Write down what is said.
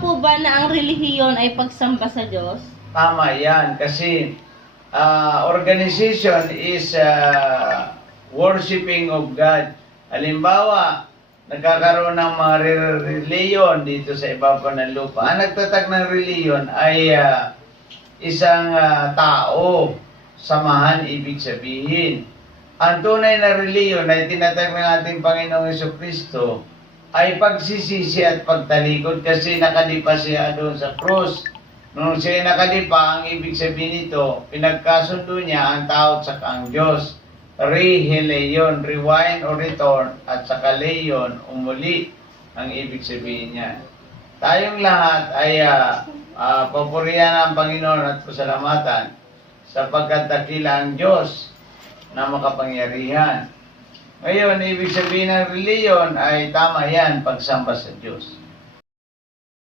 po ba na ang relihiyon ay pagsamba sa Diyos? Tama yan. Kasi organization is worshiping of God. Halimbawa, nagkakaroon ng mga reliyon dito sa ibabaw ng lupa. Ang nagtatag ng reliyon ay isang tao, samahan, ibig sabihin. Ang tunay na reliyon ay tinatag ng ating Panginoong Jesucristo ay pagsisisi at pagtalikod kasi nakalipa siya doon sa krus. Nung siya nakalipa, ang ibig sabihin nito, pinagkasundo niya ang tao at saka ang Diyos. Reheleyon, rewind or return, at saka leyon, umuli, ang ibig sabihin niya. Tayong lahat ay papurihan ng Panginoon at pasalamatan sapagkat dakila ang Diyos na makapangyarihan. Ngayon, ibig sabihin ng reliyon ay tama yan, pagsamba sa Diyos.